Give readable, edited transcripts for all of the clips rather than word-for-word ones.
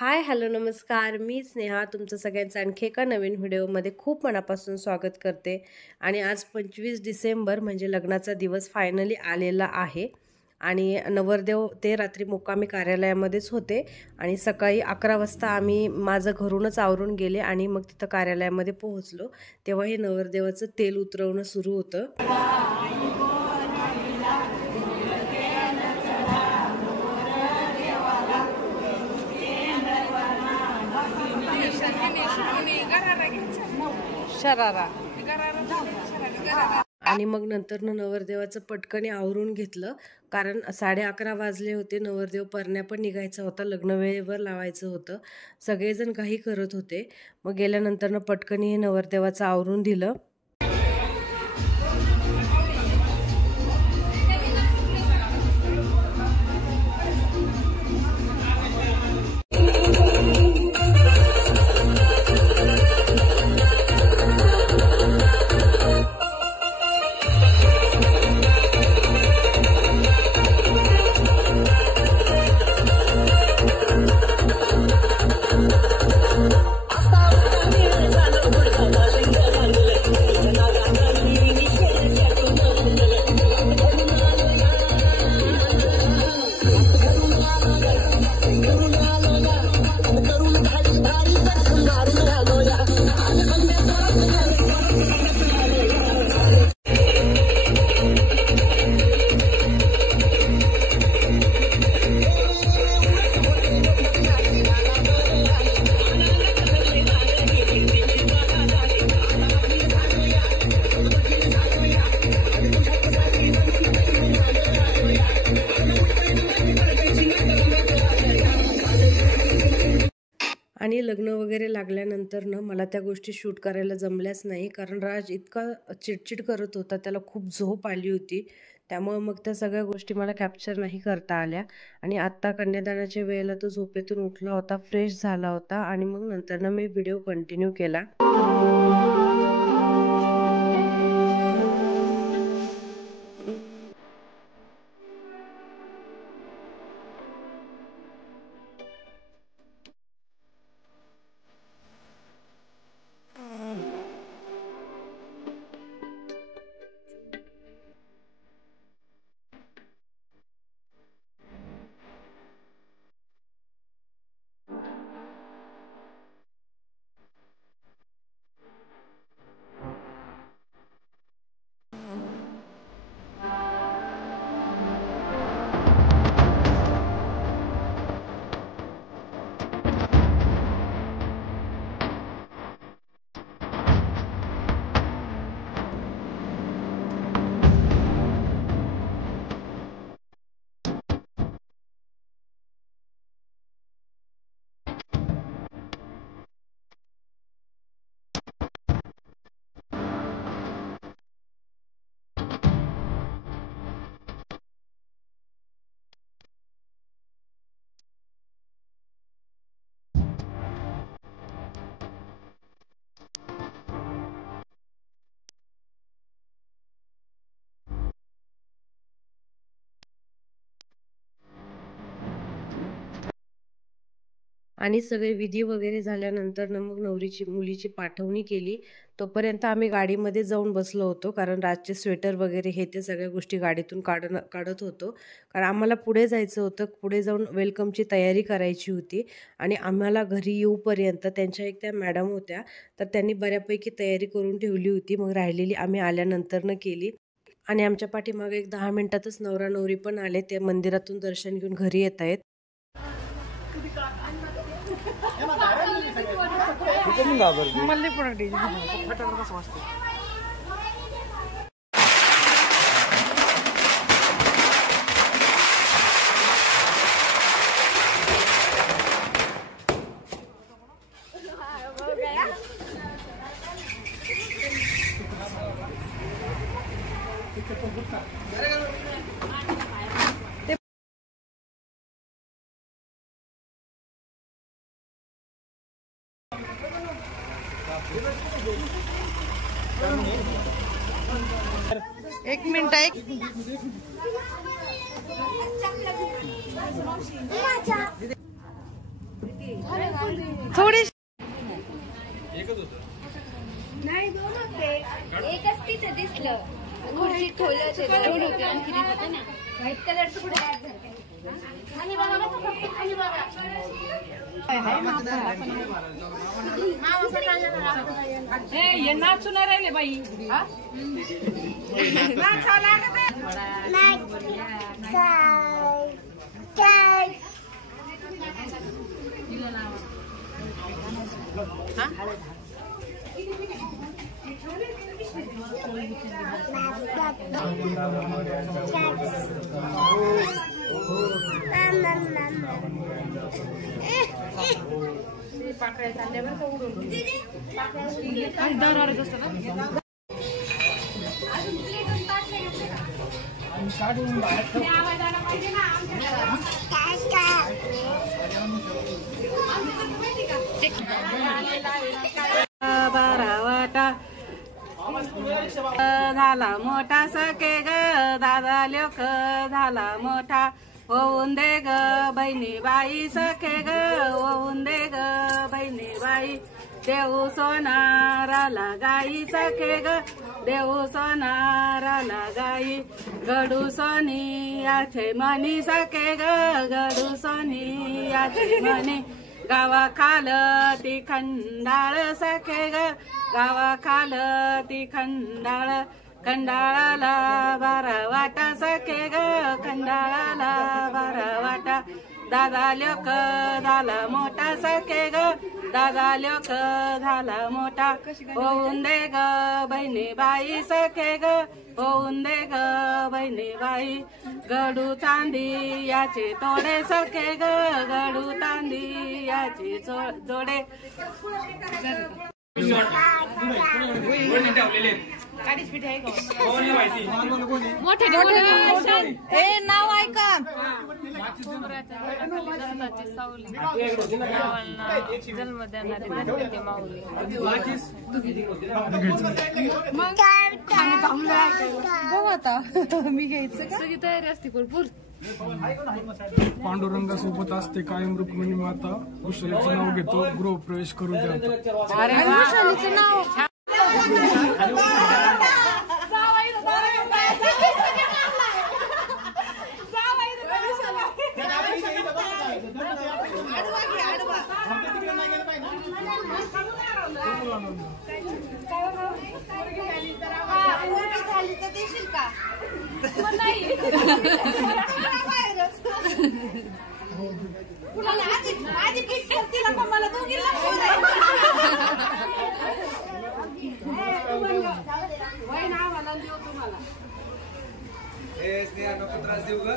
हाय, hello, नमस्कार. मी स्नेहा तुमचं सगळ्यांचं आणखी एका नवीन व्हिडिओमध्ये खूप मनापासून स्वागत करते. आणि आज 25 डिसेंबर म्हणजे लग्नाचा दिवस फायनली आलेला आहे. आणि नवरदेव ते रात्री मुक्कामी कार्यालयामध्येच होते आणि सकाळी 11 वाजता आम्ही माझं घरूनच आवरून गेले आणि मग तिथं कार्यालयामध्ये पोहोचलो. तेव्हा हे नवरदेवाचं तेल उतरवणं सुरू होतं. आणि मग नंतर नवरदेवाचं पटकन आवरून घेतलं, कारण 11:30 वाजले होते. नवरदेव परण्या पण निघायचा होता, लग्न वेळेवर लावायचं होतं. सगळेजण काही करत होते. मग गेल्यानंतर पटकन हे नवरदेवाचं आवरून दिलं. आणि लग्न वगैरे लागल्यानंतर मला त्या गोष्टी शूट करायला जमल्याच नाही, कारण राज इतका चिडचिड करत होता, त्याला खूप झोप आली होती. त्यामुळे मग त्या सगळ्या गोष्टी मला कॅप्चर नाही करता आल्या. आणि आत्ता कन्यादानाच्या वेळेला तो झोपेतून उठला होता, फ्रेश झाला होता आणि मग नंतर मी व्हिडिओ कंटिन्यू केला. आणि सगळे विधी वगैरे झाल्यानंतर मग मुलीची पाठवणी केली. तोपर्यंत आम्ही गाडीमध्ये जाऊन बसलो होतो, कारण राजचे स्वेटर वगैरे हे ते सगळ्या गोष्टी गाडीतून काढत होतो. कारण आम्हाला पुढे जायचं होतं, पुढे जाऊन वेलकमची तयारी करायची होती. आणि आम्हाला घरी येऊपर्यंत त्यांच्या एक त्या मॅडम होत्या, तर त्यांनी बऱ्यापैकी तयारी करून ठेवली होती. मग राहिलेली आम्ही आल्यानंतर केली. आणि आमच्या पाठीमागे एक 10 मिनिटातच नवरा नवरी पण आले. ते मंदिरातून दर्शन घेऊन घरी येत आहेत. एक मिनिट एक थोडी नाही दोन होते एकच तिथे दिसलं खुर्चीत ठेवलं होते आणखी होतं ना व्हाईट कलरचं कुठे ऍड झालं खाली बघा खाली बघा ये नाचू नाही राहिले बाई बारावाटा झाला मोठा सखे ग दादा लोक झाला मोठा होऊन दे ग बहिणी बाई सखे ग होऊन दे ग बहिणी बाई देऊ सोनाराला गाई सखे ग देऊ सोनाराला गाई गडू सोनी याचे मनी सखे ग गडू सोनी याचे मनी गावा खाल ती खंडाळ सखे ग गावा खाल ती खंडाळ खंडाळाला बारा वाटा सखे ग खंडाळाला बारा वाटा दादा लोक झाला मोठा सखे ग दादा लोक झाला मोठा होऊन दे ग बहिणी बाई सखे ग होऊन दे ग बहिणी बाई गडू चांदी याचे तोडे सखे ग गडू चांदी याचे जोडे मोठे नाव ऐका जन्म देणारे गणपती माऊली आता मी घ्यायचं का सगळी तयारी असते भरपूर पांडुरंगासोबत असते कायम रुक्मिणी माता वृषालीचं नाव घेतो गृहप्रवेश करू द्या अरे वृषालीचं नाव नको त्रास देऊ ग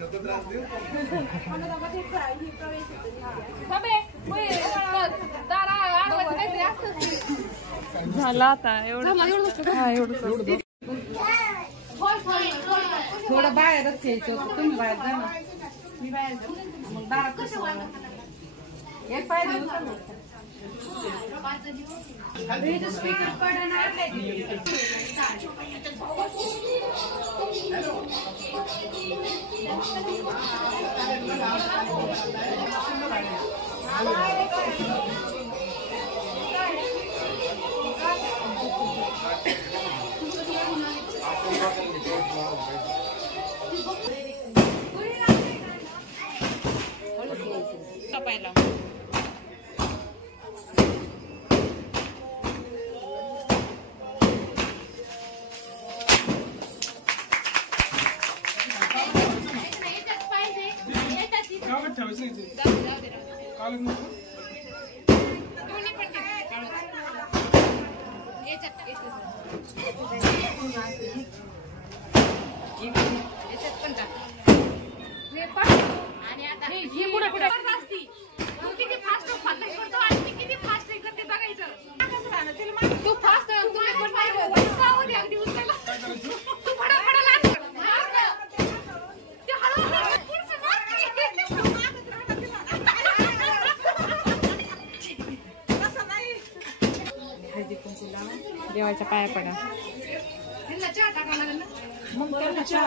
नको त्रास देऊ झाला आता एवढं थोडं बाहेरच यायचं तुम्ही बाहेर जा ना मी बाहेर जाऊ मग दारात एक पाहिजे पहिला देवाच्या पाया पडा मग आहे ना चहा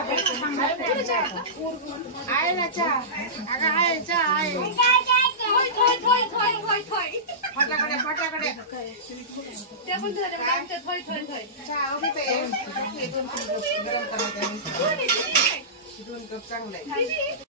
आहे ना चहा आहे ते पण तुझ्या थोडी थोडी थोडी चहा बी ते 2 कप गरम करायचे 2 कप चांगला आहे